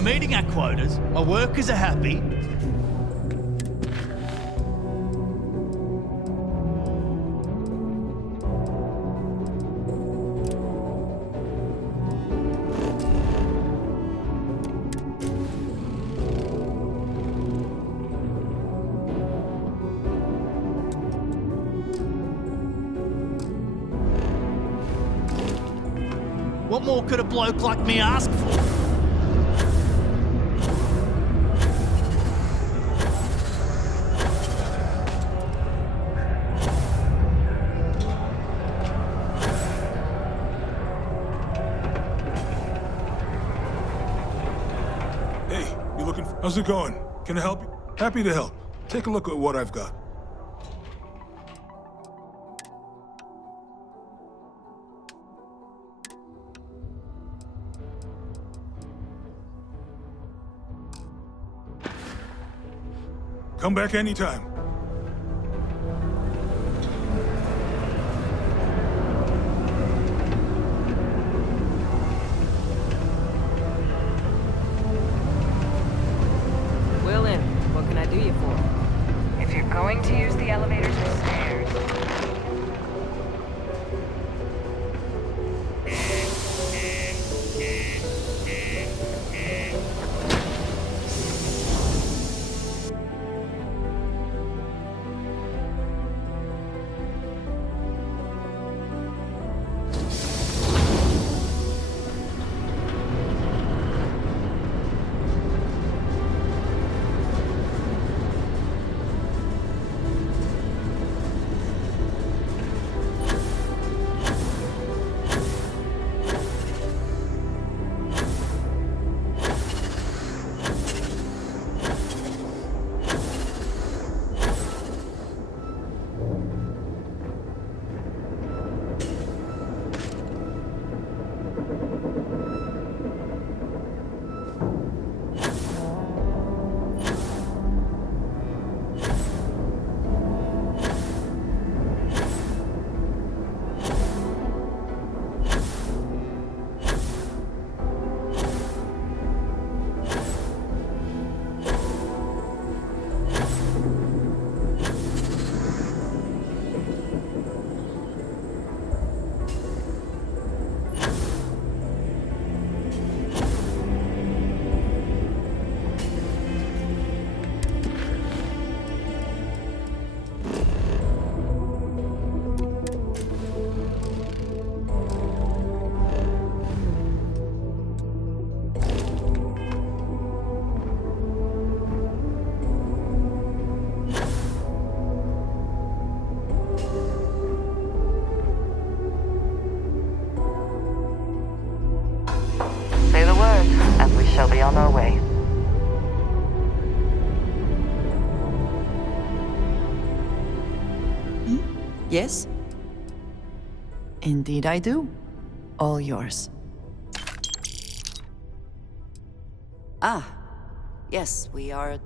We're meeting our quotas, our workers are happy. What more could a bloke like me ask for? Hey, you looking? How's it going? Can I help you? Happy to help. Take a look at what I've got. Come back anytime. Will in. What can I do you for? If you're going to use the elevators or stairs. Say the word, and we shall be on our way. Yes? Indeed I do. All yours. Ah, yes, we are...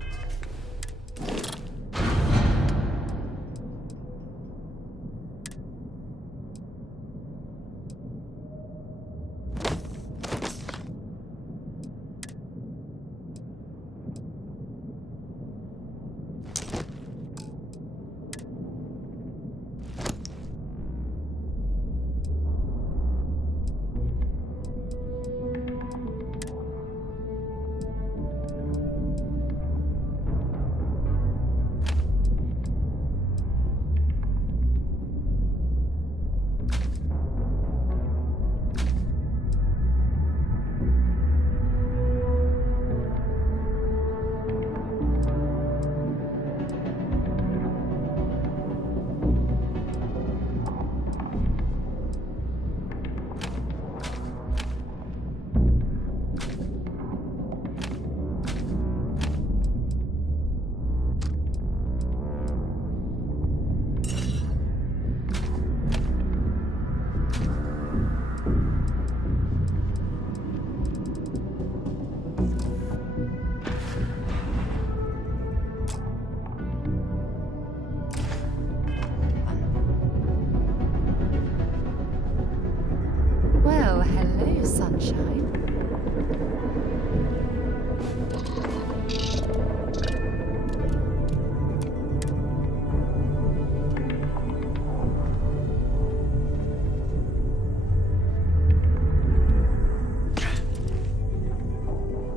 Well, hello, sunshine.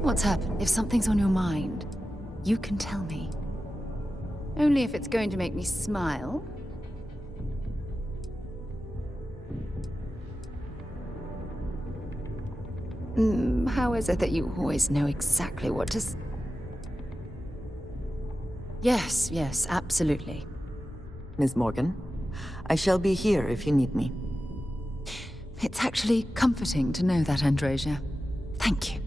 What's up? If something's on your mind, you can tell me. Only if it's going to make me smile. How is it that you always know exactly what to Yes, absolutely. Miss Morgan, I shall be here if you need me. It's actually comforting to know that, Androsia. Thank you.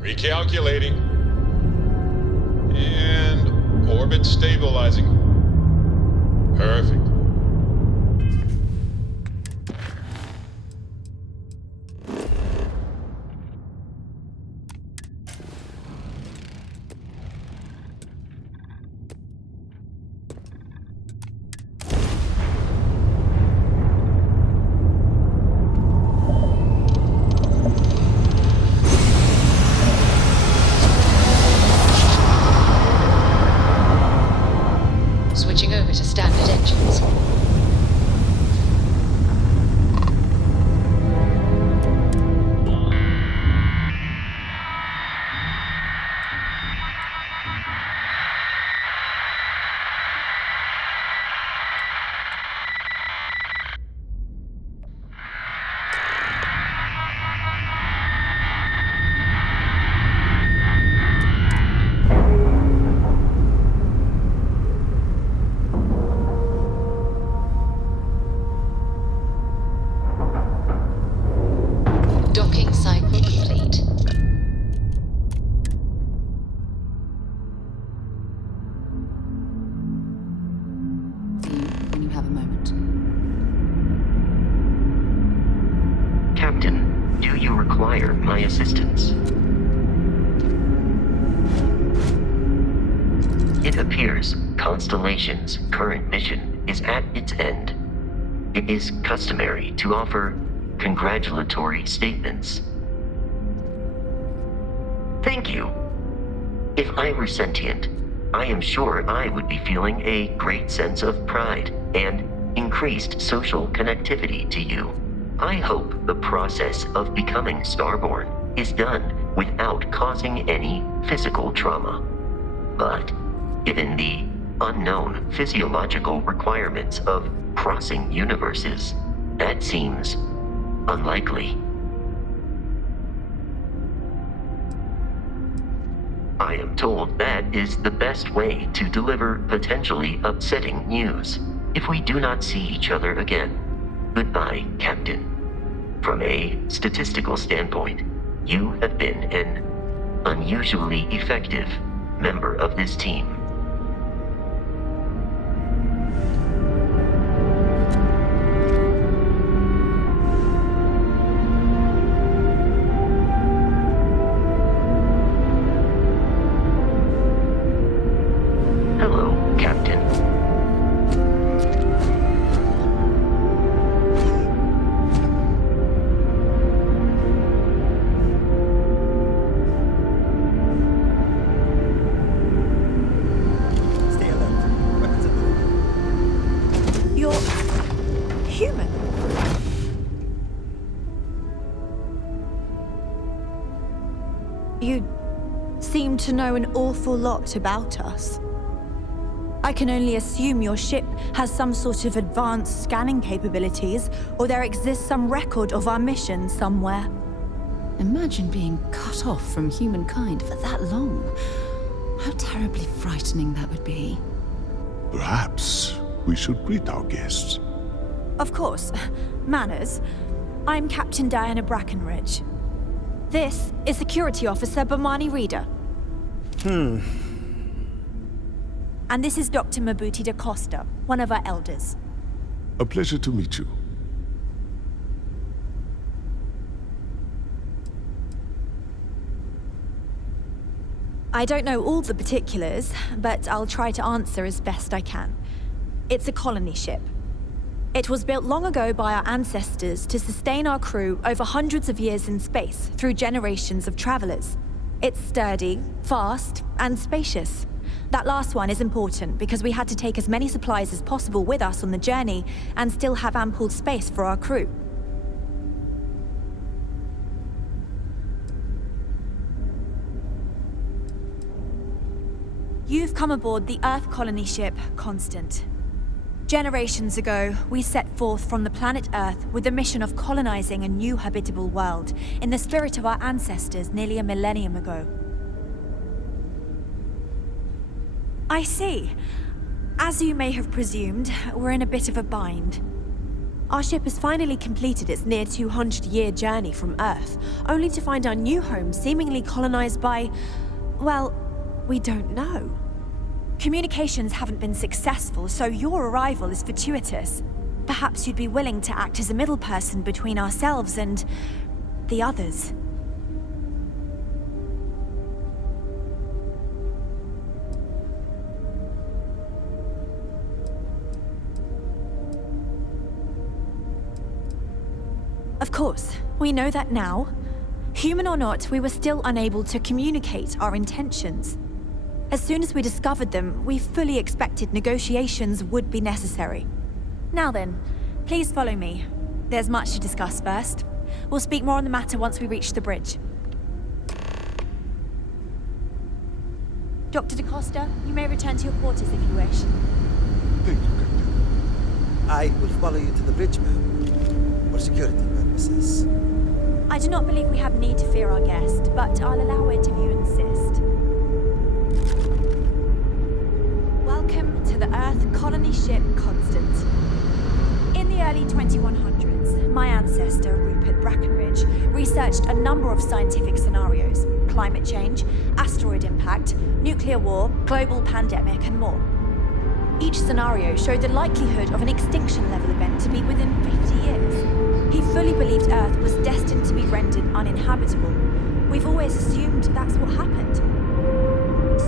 Recalculating. And orbit stabilizing. Perfect. Switching over to standard engines. Docking cycle complete. See you when you have a moment. Captain, do you require my assistance? It appears Constellation's current mission is at its end. It is customary to offer congratulatory statements. Thank you. If I were sentient, I am sure I would be feeling a great sense of pride and increased social connectivity to you. I hope the process of becoming starborn is done without causing any physical trauma. But given the unknown physiological requirements of crossing universes, that seems unlikely. I am told that is the best way to deliver potentially upsetting news. If we do not see each other again, goodbye, Captain. From a statistical standpoint, you have been an unusually effective member of this team. Hello, Captain. You seem to know an awful lot about us. I can only assume your ship has some sort of advanced scanning capabilities, or there exists some record of our mission somewhere. Imagine being cut off from humankind for that long. How terribly frightening that would be. Perhaps we should greet our guests. Of course. Manners. I'm Captain Diana Brackenridge. This is Security Officer Bomani Reader. And this is Dr. Mabuti da Costa, one of our elders. A pleasure to meet you. I don't know all the particulars, but I'll try to answer as best I can. It's a colony ship. It was built long ago by our ancestors to sustain our crew over hundreds of years in space through generations of travelers. It's sturdy, fast, and spacious. That last one is important because we had to take as many supplies as possible with us on the journey and still have ample space for our crew. You've come aboard the Earth colony ship, Constant. Generations ago, we set forth from the planet Earth with the mission of colonizing a new habitable world, in the spirit of our ancestors nearly a millennium ago. I see. As you may have presumed, we're in a bit of a bind. Our ship has finally completed its near 200-year journey from Earth, only to find our new home seemingly colonized by, well, we don't know. Communications haven't been successful, so your arrival is fortuitous. Perhaps you'd be willing to act as a middle person between ourselves and the others. Of course, we know that now. Human or not, we were still unable to communicate our intentions. As soon as we discovered them, we fully expected negotiations would be necessary. Now then, please follow me. There's much to discuss first. We'll speak more on the matter once we reach the bridge. Dr. da Costa, you may return to your quarters if you wish. Thank you, Captain. I will follow you to the bridge, ma'am, for security purposes. I do not believe we have need to fear our guest, but I'll allow it if you insist. Welcome to the Earth colony ship Constant. In the early 2100s, my ancestor, Rupert Brackenridge, researched a number of scientific scenarios: climate change, asteroid impact, nuclear war, global pandemic, and more. Each scenario showed the likelihood of an extinction-level event to be within 50 years. He fully believed Earth was destined to be rendered uninhabitable. We've always assumed that's what happened.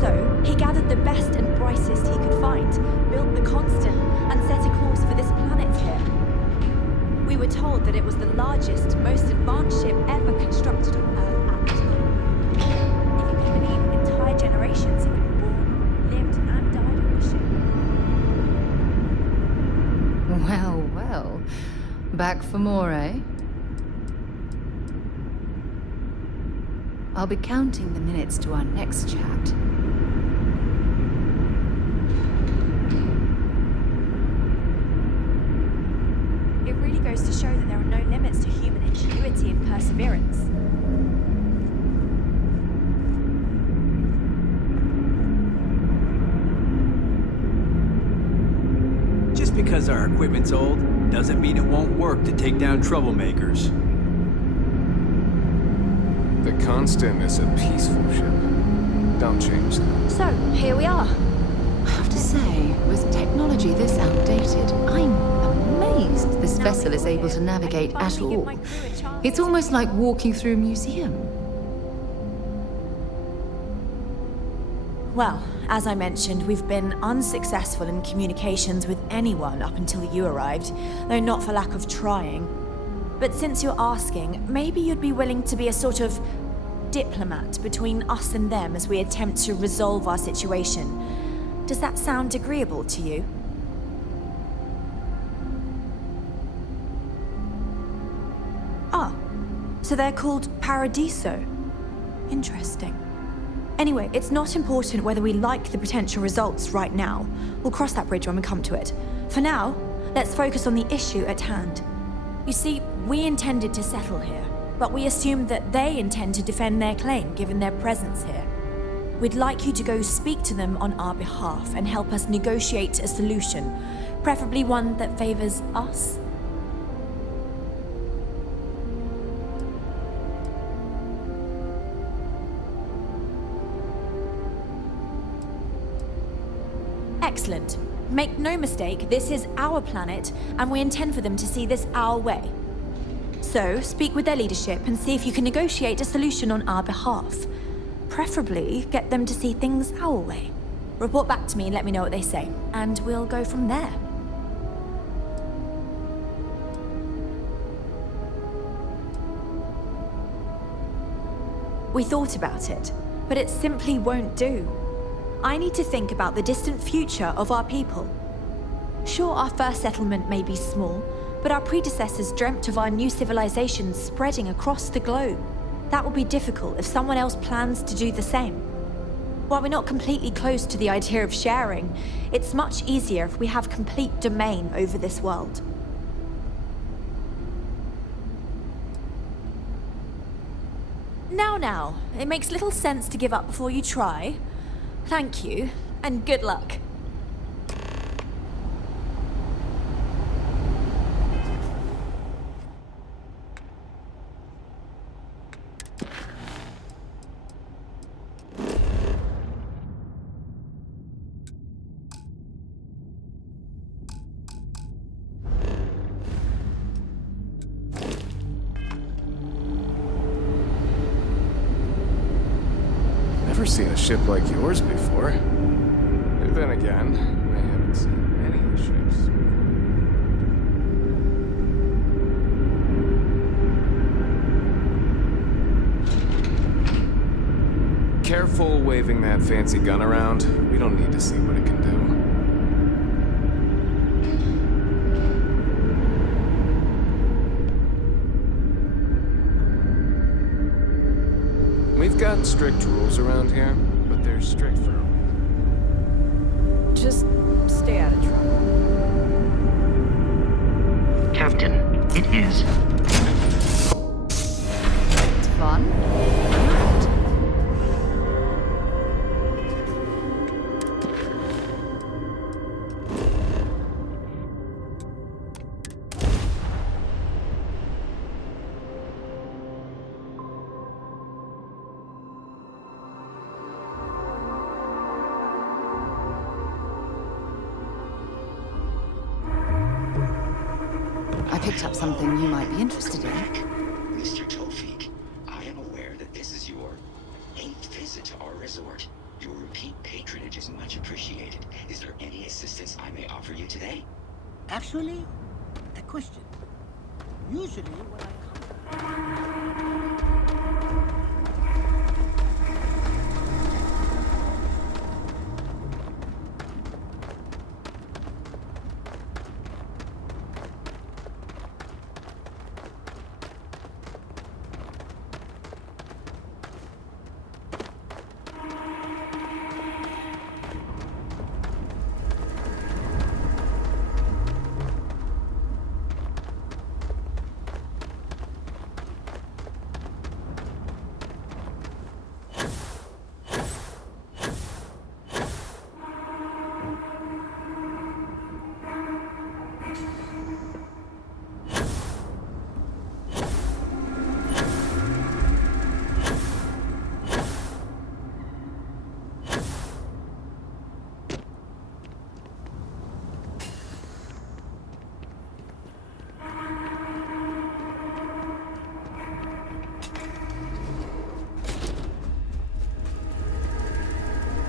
So, he gathered the best and brightest he could find, built the Constant, and set a course for this planet here. We were told that it was the largest, most advanced ship ever constructed on Earth at the time. If you can believe, entire generations have been born, lived, and died on the ship. Well, well. Back for more, eh? I'll be counting the minutes to our next chat. It really goes to show that there are no limits to human ingenuity and perseverance. Just because our equipment's old doesn't mean it won't work to take down troublemakers. The Constant is a peaceful ship. Don't change that. So, here we are. I have to say, with technology this outdated, I'm amazed this vessel is able to navigate at all. It's almost like walking through a museum. Well, as I mentioned, we've been unsuccessful in communications with anyone up until you arrived, though not for lack of trying. But since you're asking, maybe you'd be willing to be a sort of diplomat between us and them as we attempt to resolve our situation. Does that sound agreeable to you? Ah, so they're called Paradiso. Interesting. Anyway, it's not important whether we like the potential results right now. We'll cross that bridge when we come to it. For now, let's focus on the issue at hand. You see, we intended to settle here, but we assumed that they intend to defend their claim given their presence here. We'd like you to go speak to them on our behalf and help us negotiate a solution, preferably one that favors us. Excellent. Make no mistake, this is our planet, and we intend for them to see this our way. So, speak with their leadership and see if you can negotiate a solution on our behalf. Preferably, get them to see things our way. Report back to me and let me know what they say, and we'll go from there. We thought about it, but it simply won't do. I need to think about the distant future of our people. Sure, our first settlement may be small, but our predecessors dreamt of our new civilization spreading across the globe. That will be difficult if someone else plans to do the same. While we're not completely close to the idea of sharing, it's much easier if we have complete domain over this world. Now, it makes little sense to give up before you try. Thank you, and good luck. Never seen a ship like yours before. Then again, I haven't seen many ships. Careful waving that fancy gun around. We don't need to see what it can do. We've got strict rules around here, but they're strict for a reason. Just stay out of trouble. Captain, it is. Fun? I picked up something you might be interested in. Mr. Tofik, I am aware that this is your 8th visit to our resort. Your repeat patronage is much appreciated. Is there any assistance I may offer you today? Actually, a question. Usually when I come...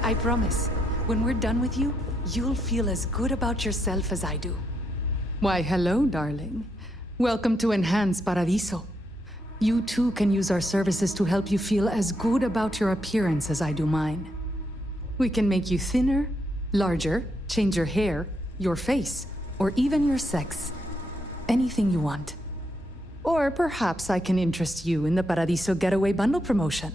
I promise, when we're done with you, you'll feel as good about yourself as I do. Why, hello, darling. Welcome to Enhanced Paradiso. You too can use our services to help you feel as good about your appearance as I do mine. We can make you thinner, larger, change your hair, your face, or even your sex. Anything you want. Or perhaps I can interest you in the Paradiso Getaway Bundle promotion.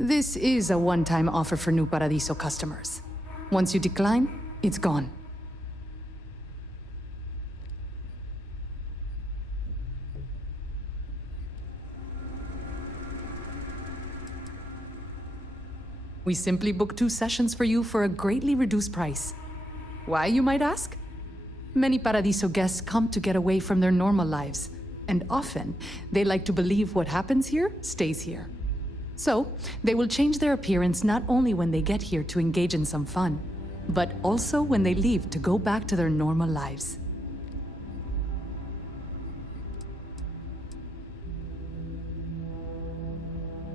This is a one-time offer for New Paradiso customers. Once you decline, it's gone. We simply book 2 sessions for you for a greatly reduced price. Why, you might ask? Many Paradiso guests come to get away from their normal lives, and often they like to believe what happens here stays here. So, they will change their appearance not only when they get here to engage in some fun, but also when they leave to go back to their normal lives.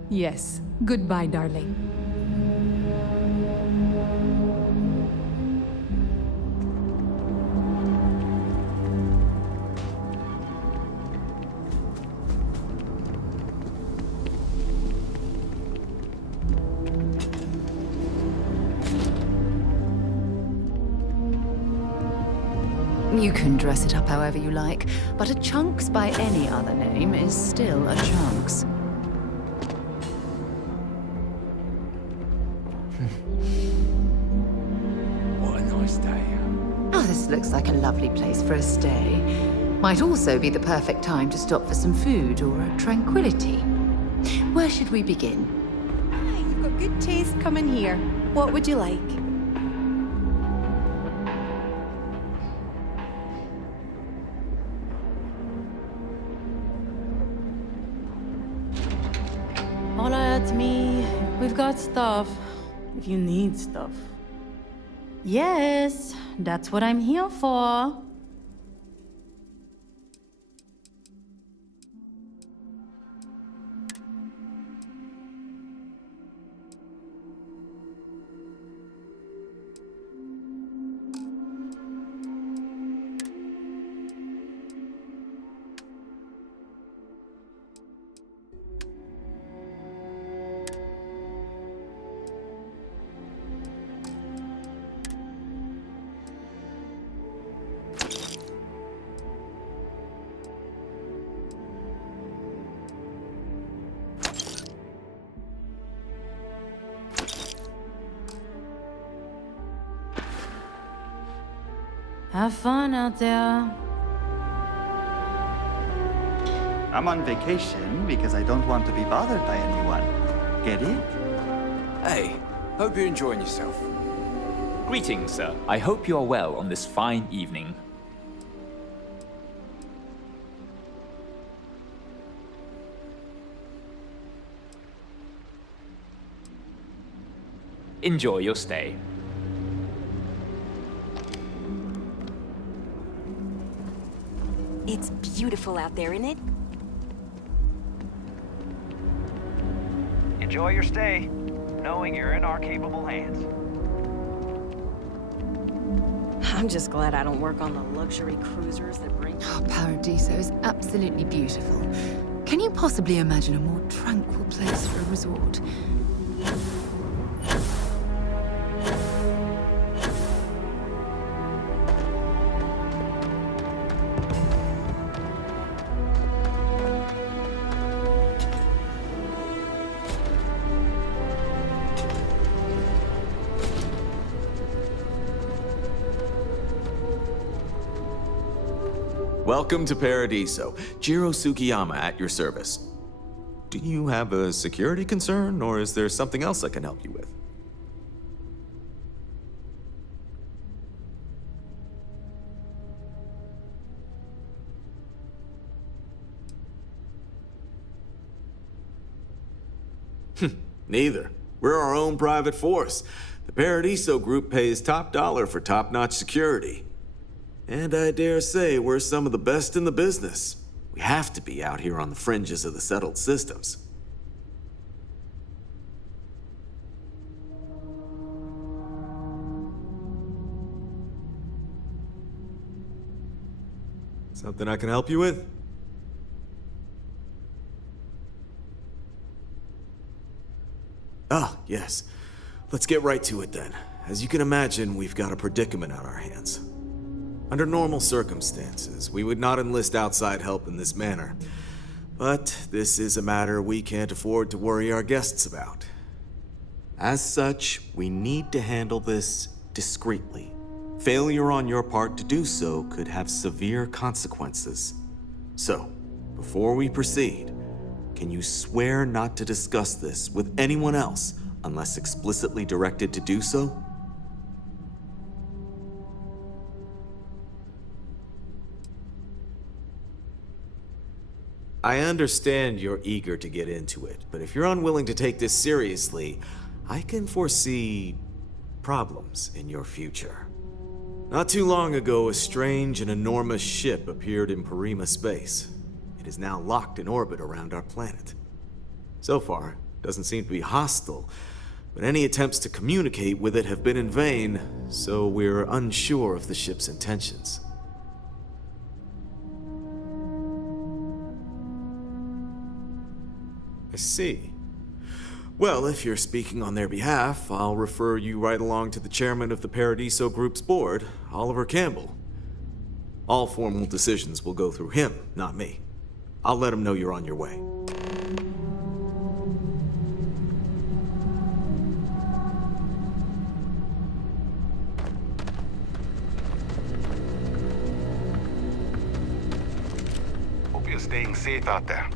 Yes, goodbye, darling. You can dress it up however you like, but a Chunks by any other name is still a Chunks. What a nice day. Oh, this looks like a lovely place for a stay. Might also be the perfect time to stop for some food or a tranquility. Where should we begin? You've got good taste coming here. What would you like? Holla at me. We've got stuff. If you need stuff. Yes, that's what I'm here for. Have fun out there. I'm on vacation because I don't want to be bothered by anyone. Get it? Hey, hope you're enjoying yourself. Greetings, sir. I hope you are well on this fine evening. Enjoy your stay. It's beautiful out there, isn't it? Enjoy your stay, knowing you're in our capable hands. I'm just glad I don't work on the luxury cruisers that bring... Oh, Paradiso is absolutely beautiful. Can you possibly imagine a more tranquil place for a resort? Welcome to Paradiso. Jiro Sukiyama at your service. Do you have a security concern, or is there something else I can help you with? Neither. We're our own private force. The Paradiso group pays top dollar for top-notch security. And I dare say we're some of the best in the business. We have to be out here on the fringes of the settled systems. Something I can help you with? Ah, yes. Let's get right to it then. As you can imagine, we've got a predicament on our hands. Under normal circumstances, we would not enlist outside help in this manner. But this is a matter we can't afford to worry our guests about. As such, we need to handle this discreetly. Failure on your part to do so could have severe consequences. So, before we proceed, can you swear not to discuss this with anyone else unless explicitly directed to do so? I understand you're eager to get into it, but if you're unwilling to take this seriously, I can foresee problems in your future. Not too long ago, a strange and enormous ship appeared in Parima space. It is now locked in orbit around our planet. So far, it doesn't seem to be hostile, but any attempts to communicate with it have been in vain, so we're unsure of the ship's intentions. I see. Well, if you're speaking on their behalf, I'll refer you right along to the chairman of the Paradiso Group's board, Oliver Campbell. All formal decisions will go through him, not me. I'll let him know you're on your way. Hope you're staying safe out there.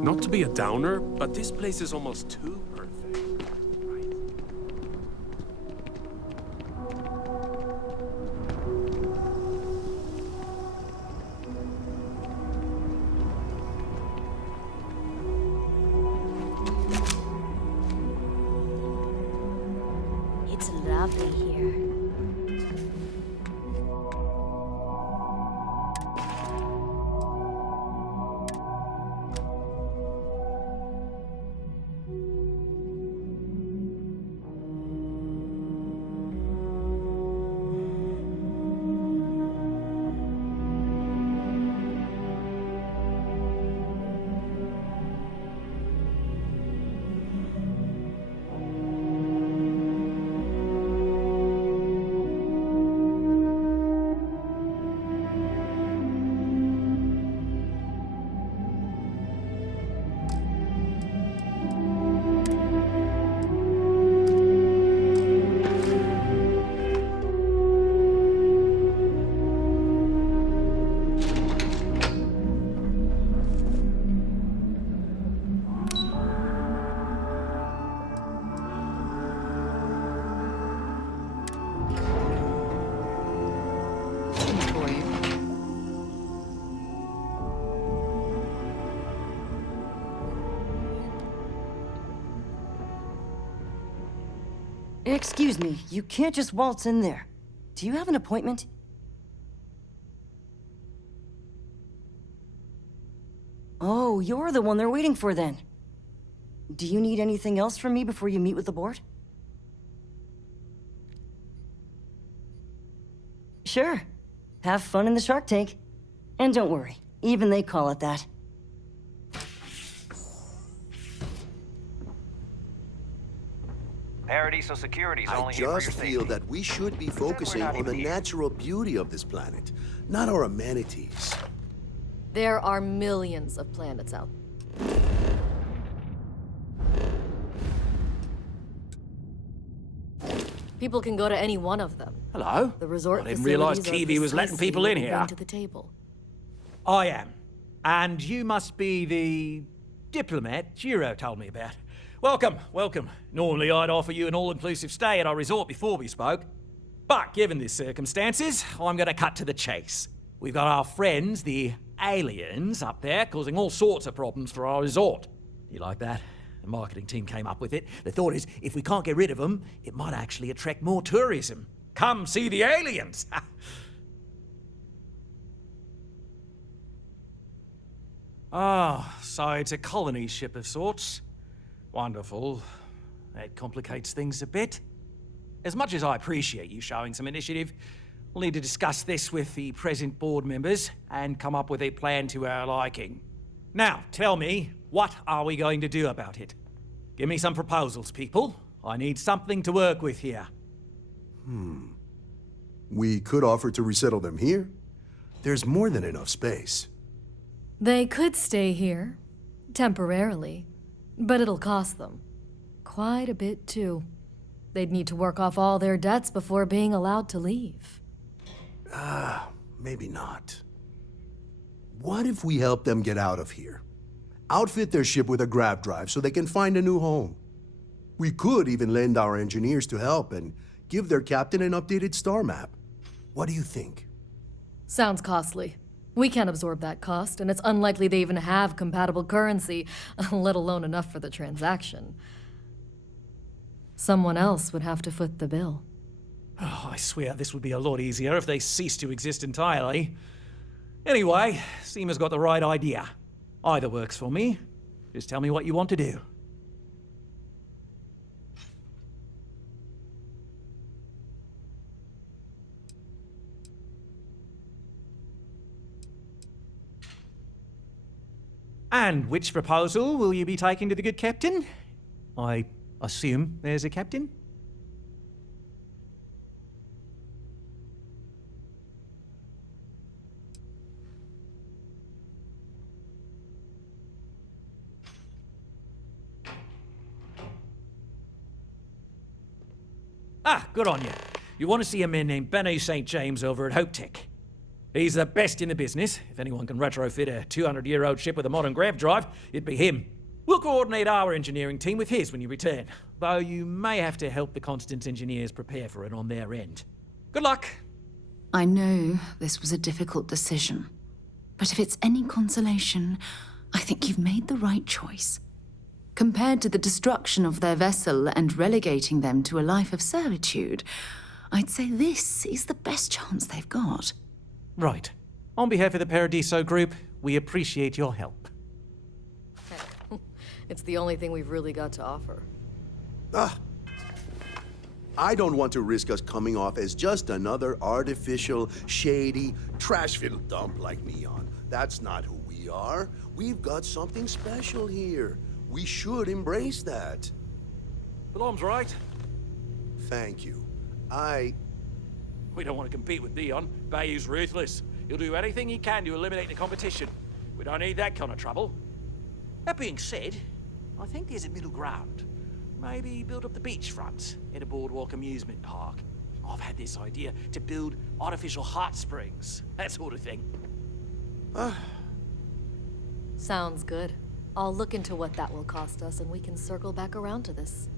Not to be a downer, but this place is almost too perfect. It's lovely here. Excuse me, you can't just waltz in there. Do you have an appointment? Oh, you're the one they're waiting for then. Do you need anything else from me before you meet with the board? Sure. Have fun in the Shark Tank. And don't worry, even they call it that. Paradiso Security's only here for your I just safety. feel that we should be focusing on the natural beauty of this planet, not our amenities. There are millions of planets out. People can go to any one of them. Hello? The resort I didn't realize facilities are TV was letting precisely people in what you here. bring to the table. I am. And you must be the diplomat Giro told me about. Welcome, welcome. Normally I'd offer you an all-inclusive stay at our resort before we spoke. But given the circumstances, I'm gonna cut to the chase. We've got our friends, the aliens, up there causing all sorts of problems for our resort. You like that? The marketing team came up with it. The thought is, if we can't get rid of them, it might actually attract more tourism. Come see the aliens! So it's a colony ship of sorts. Wonderful. That complicates things a bit. As much as I appreciate you showing some initiative, we'll need to discuss this with the present board members and come up with a plan to our liking. Now, tell me, What are we going to do about it? Give me some proposals, people. I need something to work with here. We could offer to resettle them here. There's more than enough space. They could stay here, temporarily, but it'll cost them. Quite a bit, too. They'd need to work off all their debts before being allowed to leave. Maybe not. What if we help them get out of here? Outfit their ship with a grav drive so they can find a new home. We could even lend our engineers to help and give their captain an updated star map. What do you think? Sounds costly. We can't absorb that cost, and it's unlikely they even have compatible currency, let alone enough for the transaction. Someone else would have to foot the bill. Oh, I swear this would be a lot easier if they ceased to exist entirely. Anyway, Seema's got the right idea. Either works for me. Just tell me what you want to do. And which proposal will you be taking to the good captain? I assume there's a captain? Ah, good on you. You want to see a man named Benny St. James over at Hope Tech. He's the best in the business. If anyone can retrofit a 200-year-old ship with a modern grav drive, it'd be him. We'll coordinate our engineering team with his when you return, though you may have to help the Constance engineers prepare for it on their end. Good luck. I know this was a difficult decision, but if it's any consolation, I think you've made the right choice. Compared to the destruction of their vessel and relegating them to a life of servitude, I'd say this is the best chance they've got. Right. On behalf of the Paradiso Group, we appreciate your help. It's the only thing we've really got to offer. I don't want to risk us coming off as just another artificial, shady, trash-filled dump like Neon. That's not who we are. We've got something special here. We should embrace that. Blom's right. Thank you. We don't want to compete with Neon. Bayou's ruthless. He'll do anything he can to eliminate the competition. We don't need that kind of trouble. That being said, I think there's a middle ground. Maybe build up the beachfront in a boardwalk amusement park. I've had this idea to build artificial hot springs, that sort of thing. Sounds good. I'll look into what that will cost us, and we can circle back around to this.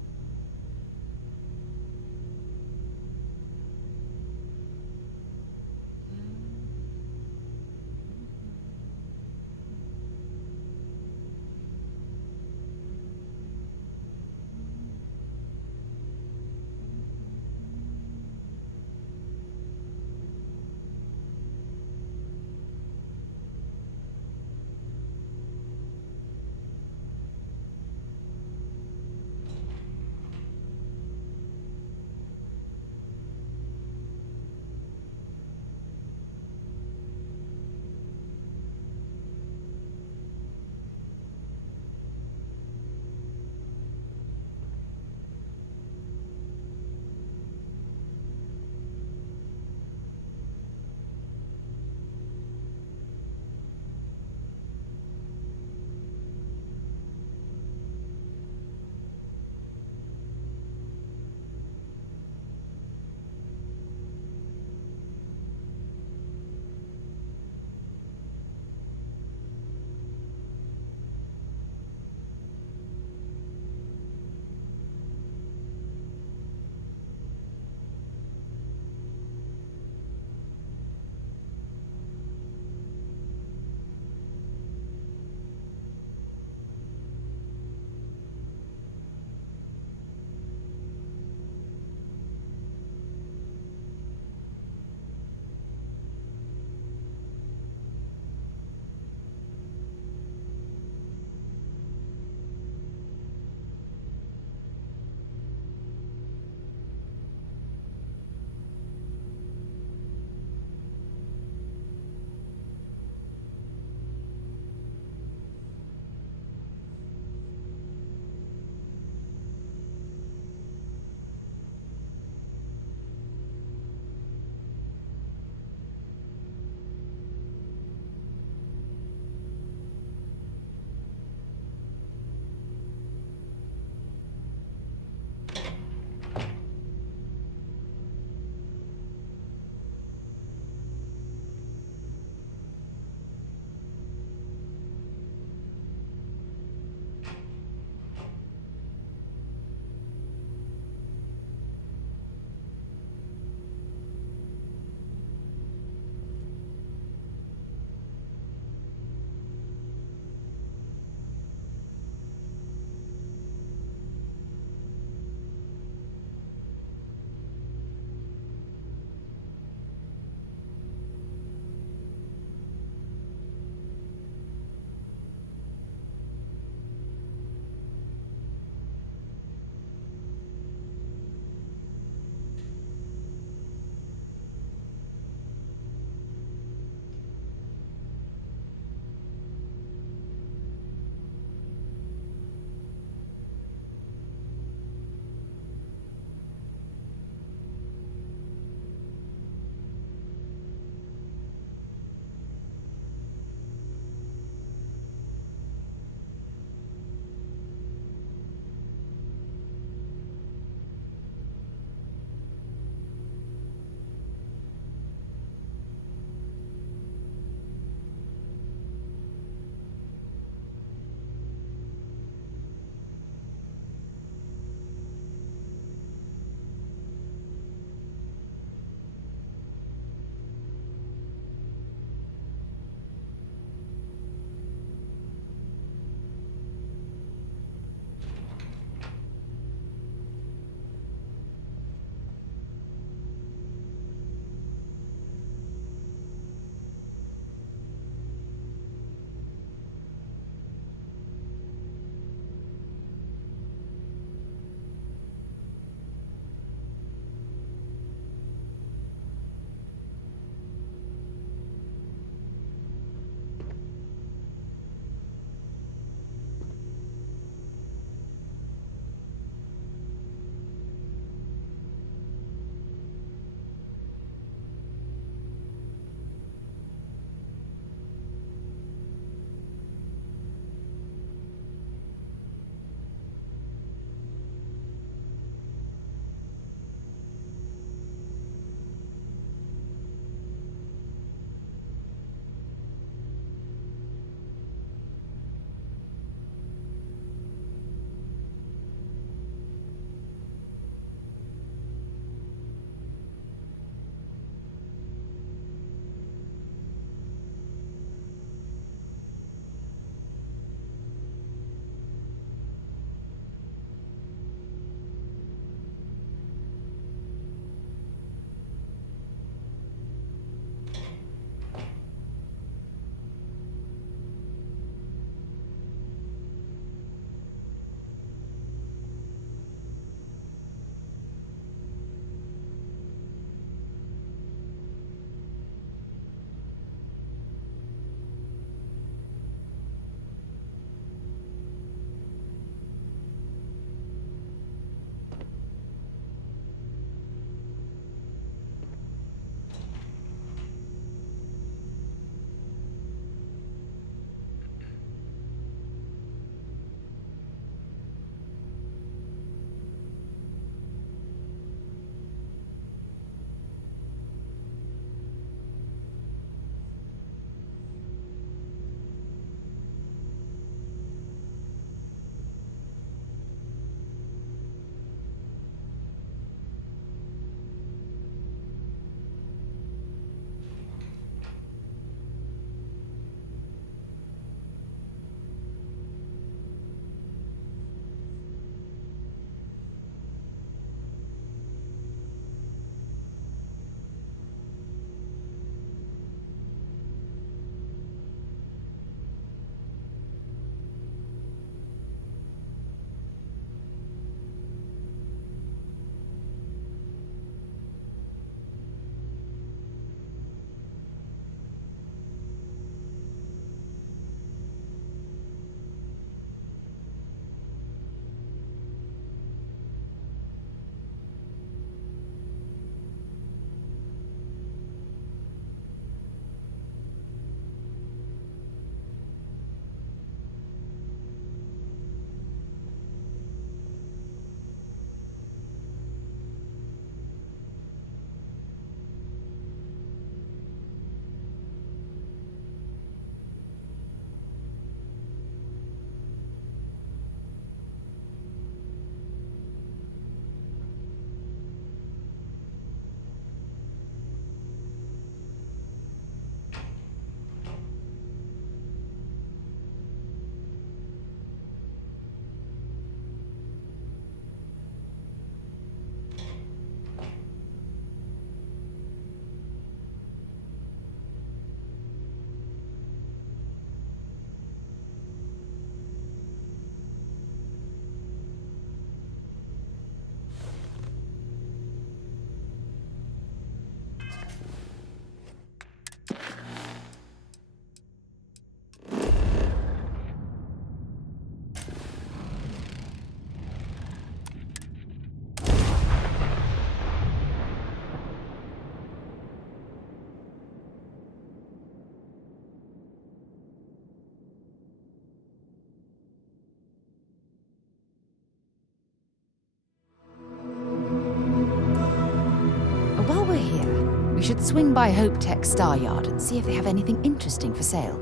We should swing by Hope Tech Star Yard and see if they have anything interesting for sale.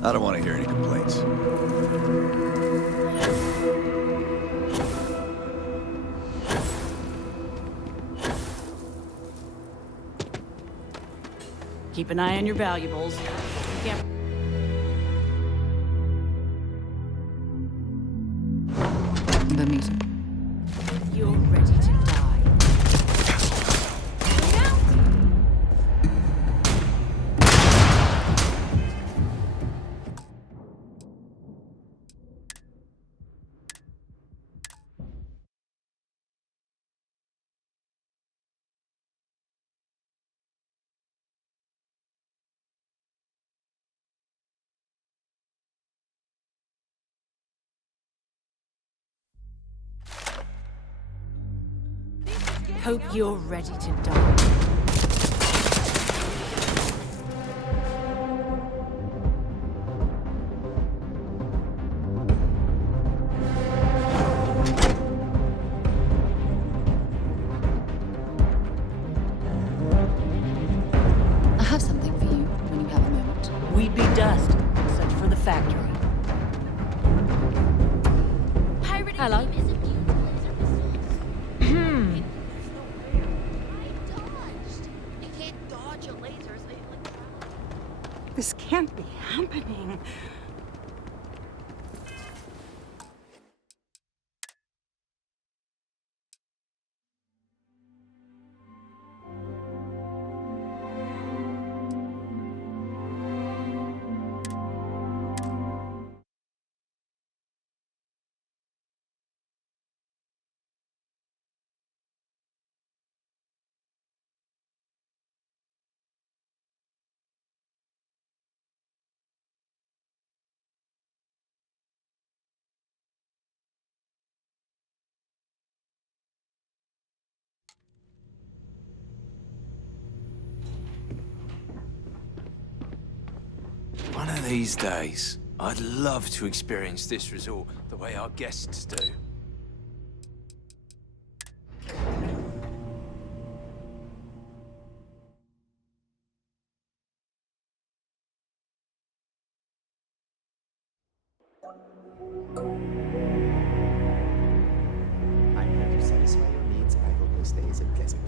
I don't want to hear any complaints. Keep an eye on your valuables. Yep. The music. You're ready to die. Look out! Hope you're ready to die. I have something for you when you have a moment. We'd be dust, except for the factory. Hello. This can't be happening. One of these days, I'd love to experience this resort the way our guests do. I'm here to satisfy your needs, and I hope your stay is pleasant.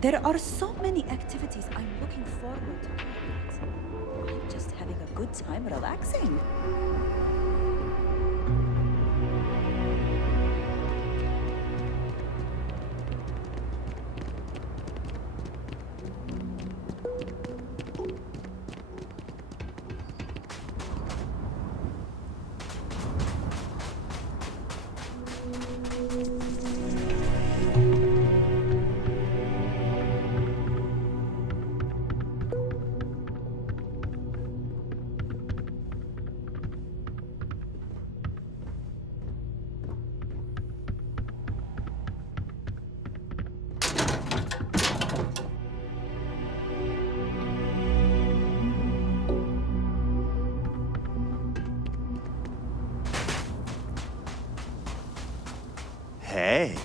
There are so many activities I'm looking forward to. I'm just having a good time relaxing. Hey.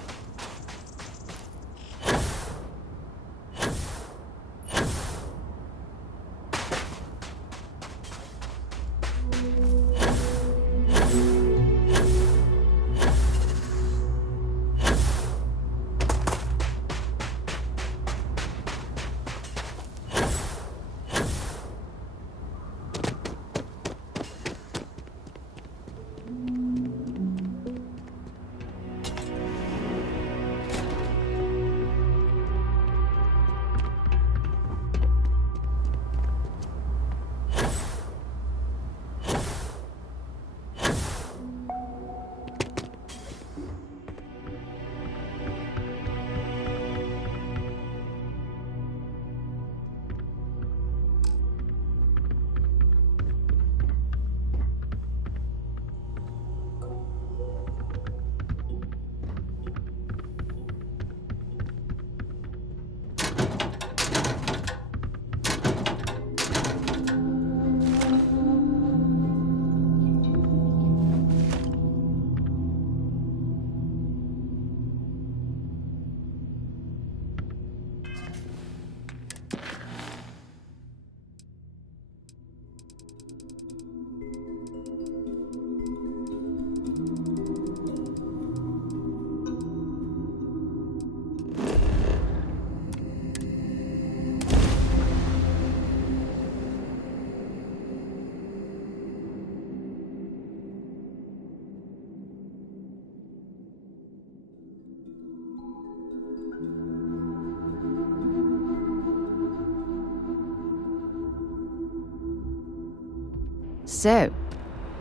So,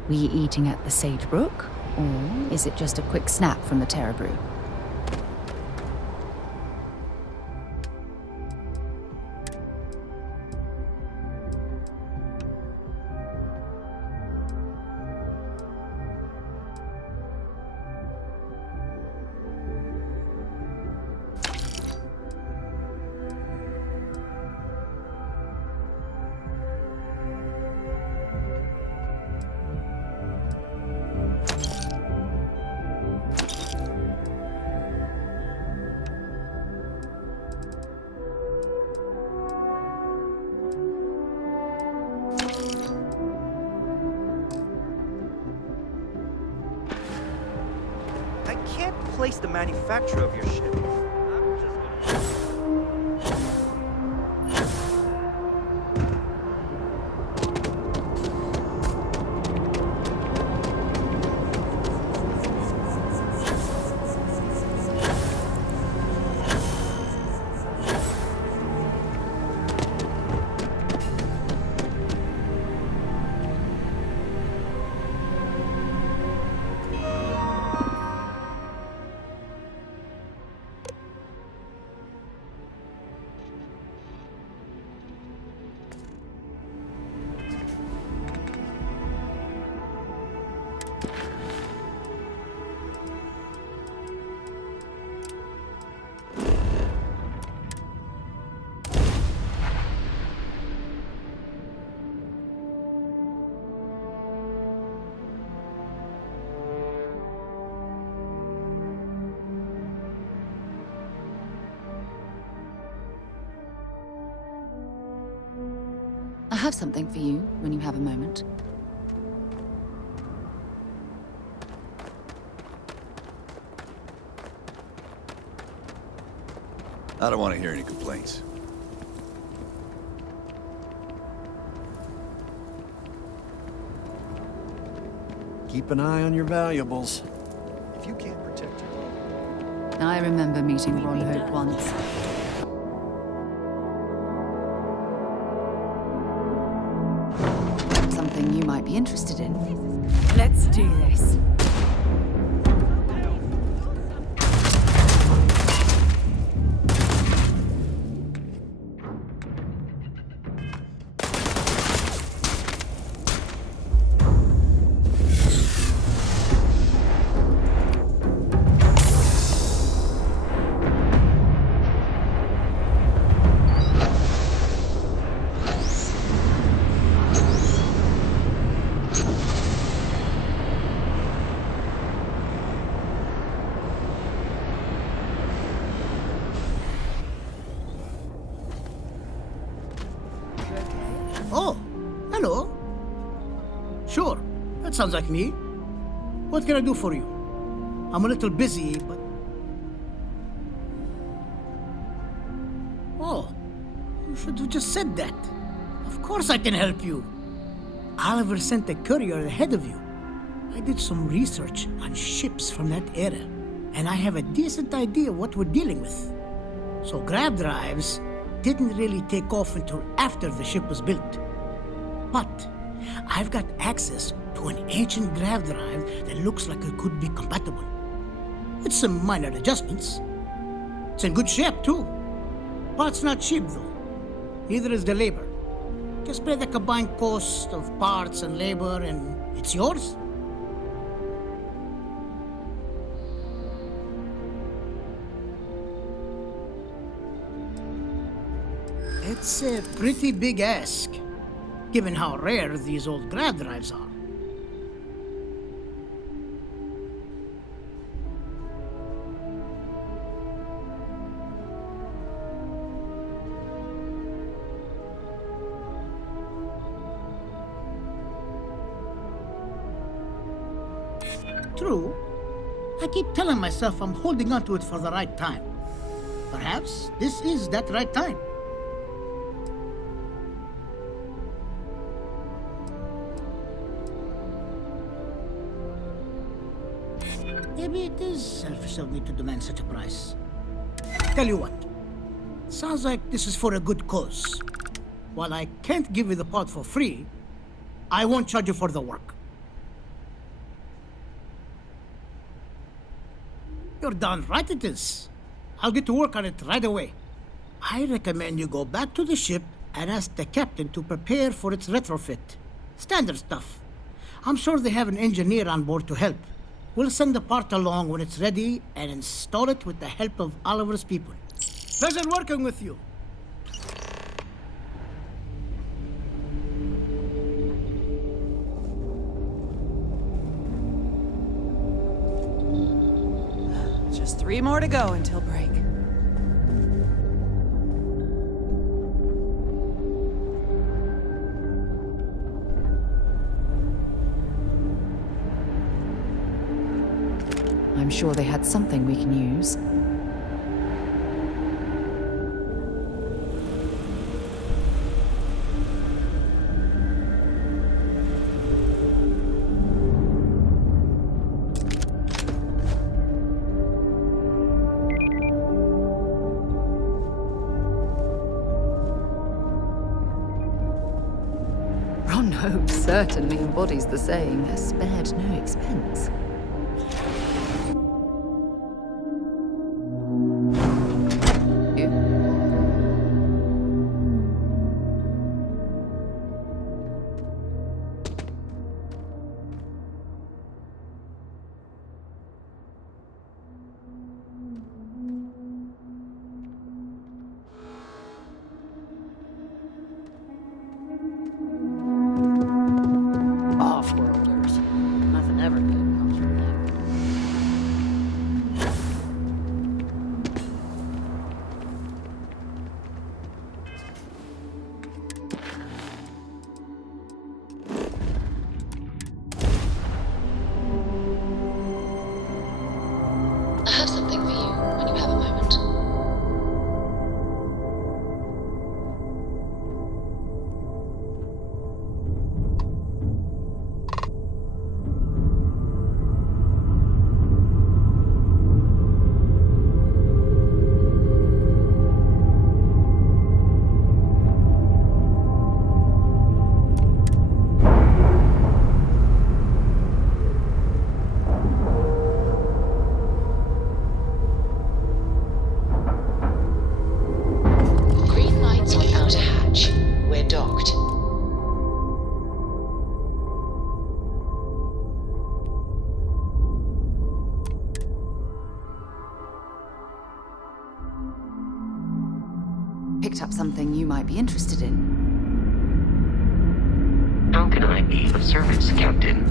were you eating at the Sage Brook, or is it just a quick snap from the Terra Brew? I can't place the manufacturer of your ship. I have something for you when you have a moment. I don't want to hear any complaints. Keep an eye on your valuables. If you can't protect your... I remember meeting Ron Hope once. Something you might be interested in. Let's do this. Oh, hello. Sure, that sounds like me. What can I do for you? I'm a little busy, but... Oh, you should have just said that. Of course I can help you. Oliver sent a courier ahead of you. I did some research on ships from that era, and I have a decent idea what we're dealing with. So grab drives didn't really take off until after the ship was built. But I've got access to an ancient grav drive that looks like it could be compatible. With some minor adjustments. It's in good shape, too. Parts not cheap, though. Neither is the labor. Just pay the combined cost of parts and labor, and it's yours. It's a pretty big ask, given how rare these old grav drives are. True. I keep telling myself I'm holding on to it for the right time. Perhaps this is that right time. Maybe it is selfish of me to demand such a price. Tell you what, sounds like this is for a good cause. While I can't give you the pod for free, I won't charge you for the work. You're done right it is. I'll get to work on it right away. I recommend you go back to the ship and ask the captain to prepare for its retrofit. Standard stuff. I'm sure they have an engineer on board to help. We'll send the part along when it's ready and install it with the help of Oliver's people. Pleasure working with you. Just 3 more to go until break. I'm sure they had something we can use. Ron Hope certainly embodies the saying, spared no expense. Off-worlders. Nothing ever good comes from them. I have something for you when you have a moment. Green lights on outer hatch. We're docked. Picked up something you might be interested in. How can I be of service, Captain?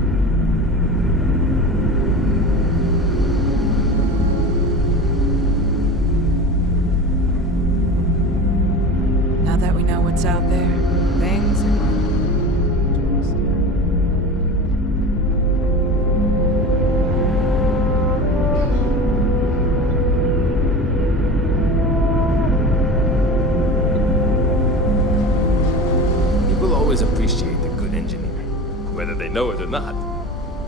Now that we know what's out there, things are going. People always appreciate a good engineer, whether they know it or not.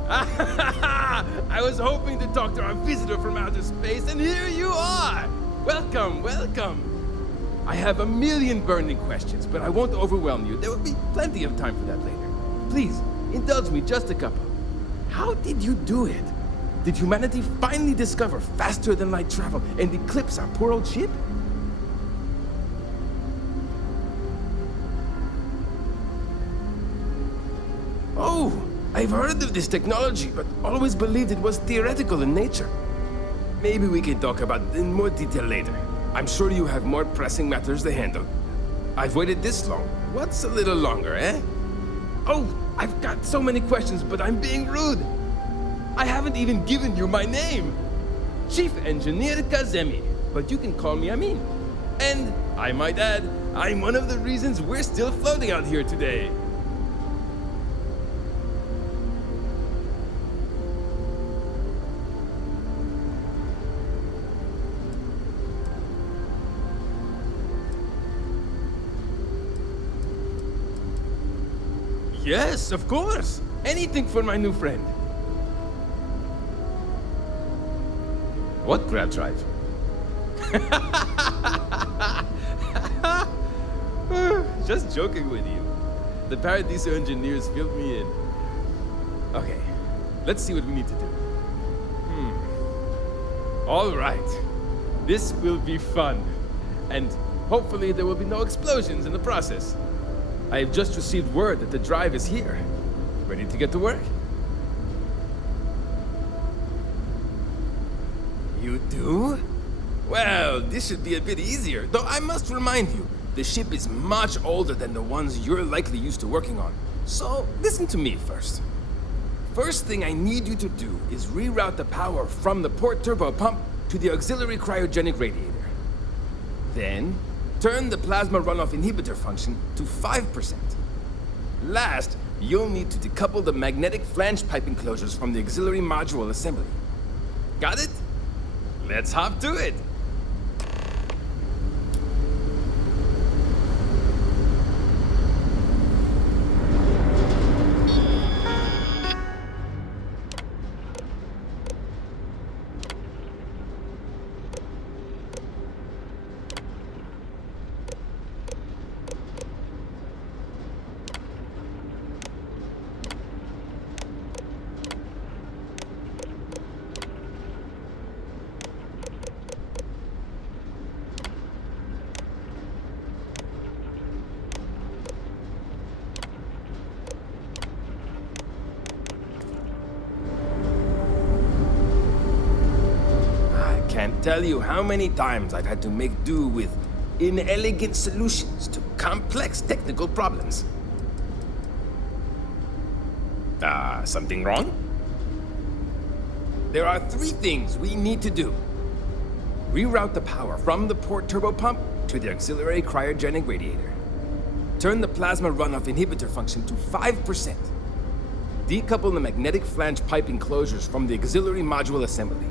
I was hoping to talk to our visitor from outer space, and here you are! Welcome, welcome! I have a million burning questions, but I won't overwhelm you. There will be plenty of time for that later. Please, indulge me just a couple. How did you do it? Did humanity finally discover faster than light travel and eclipse our poor old ship? Oh, I've heard of this technology, but always believed it was theoretical in nature. Maybe we can talk about it in more detail later. I'm sure you have more pressing matters to handle. I've waited this long. What's a little longer, eh? Oh, I've got so many questions, but I'm being rude. I haven't even given you my name. Chief Engineer Kazemi, but you can call me Amin. And, I might add, I'm one of the reasons we're still floating out here today. Yes, of course. Anything for my new friend. What grab drive? Just joking with you. The Paradiso engineers filled me in. Okay, let's see what we need to do. All right. This will be fun. And hopefully there will be no explosions in the process. I have just received word that the drive is here. Ready to get to work? You do? Well, this should be a bit easier, though I must remind you, the ship is much older than the ones you're likely used to working on. So, listen to me first. First thing I need you to do is reroute the power from the port turbo pump to the auxiliary cryogenic radiator. Then, turn the plasma runoff inhibitor function to 5%. Last, you'll need to decouple the magnetic flange pipe enclosures from the auxiliary module assembly. Got it? Let's hop to it! Can't tell you how many times I've had to make do with inelegant solutions to complex technical problems. Something wrong? There are 3 things we need to do. Reroute the power from the port turbo pump to the auxiliary cryogenic radiator. Turn the plasma runoff inhibitor function to 5%. Decouple the magnetic flange pipe enclosures from the auxiliary module assembly.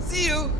See you!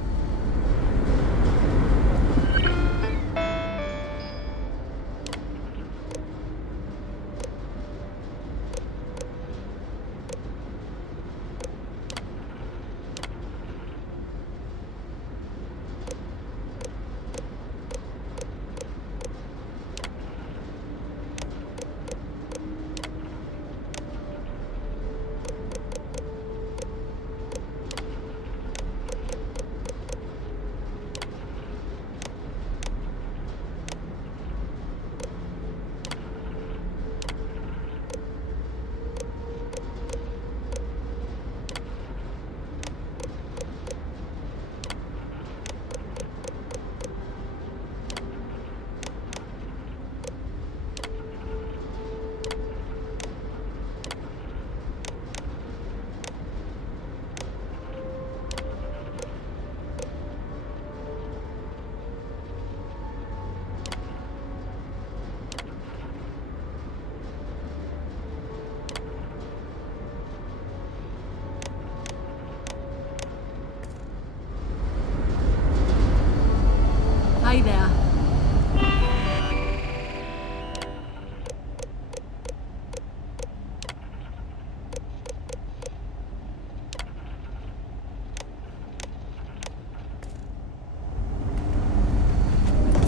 Hi there.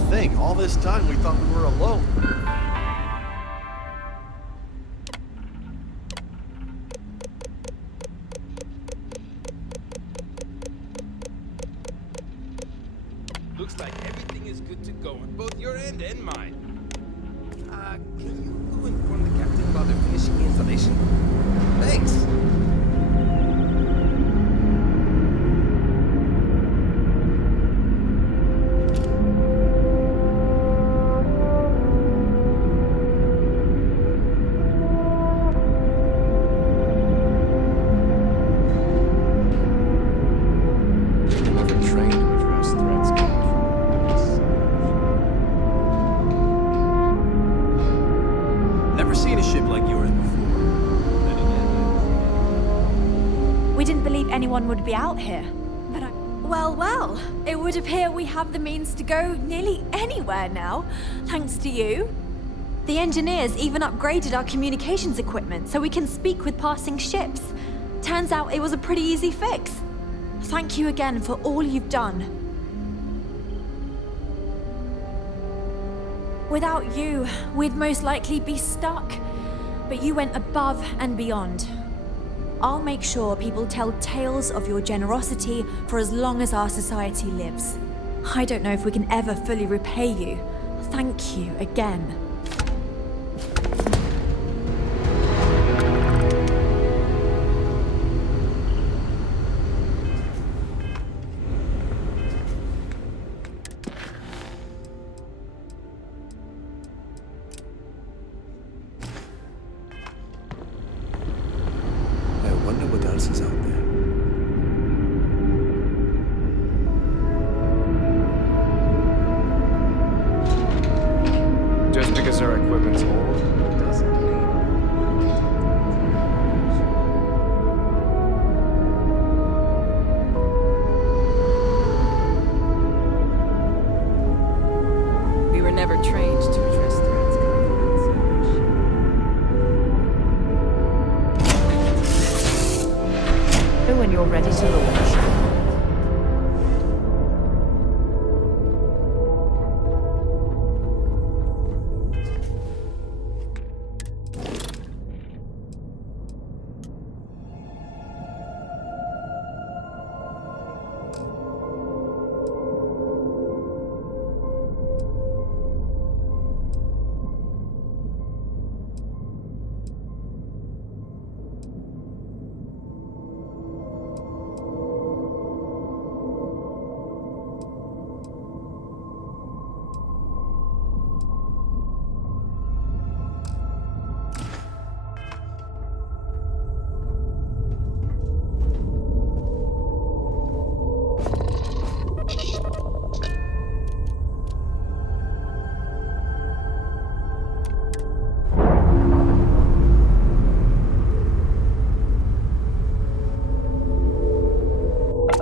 Think, all this time we thought we were alone. Looks like everything is good to go on both your end and mine. Can you go inform the captain while they're finishing the installation? Thanks. Never seen a ship like yours before. Then again, We didn't believe anyone would be out here. But well, it would appear we have the means to go nearly anywhere now, thanks to you. The engineers even upgraded our communications equipment so we can speak with passing ships. Turns out it was a pretty easy fix. Thank you again for all you've done. Without you, we'd most likely be stuck. But you went above and beyond. I'll make sure people tell tales of your generosity for as long as our society lives. I don't know if we can ever fully repay you. Thank you again. I wonder what else is out there. Just because our equipment's old doesn't mean... We were never trained to address threats When you're ready to launch.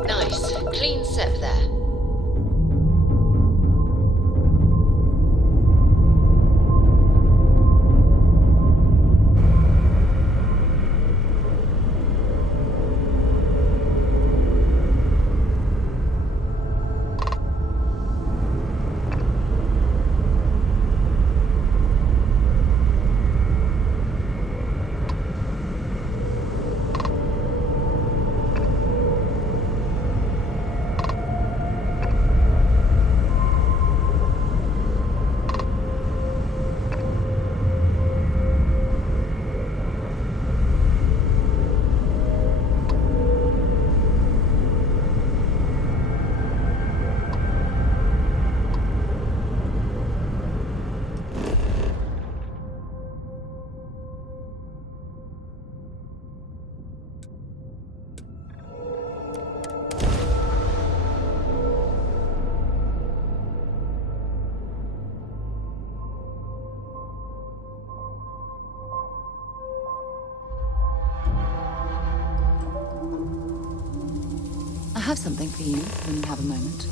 Nice. Clean set there. I have something for you when you have a moment.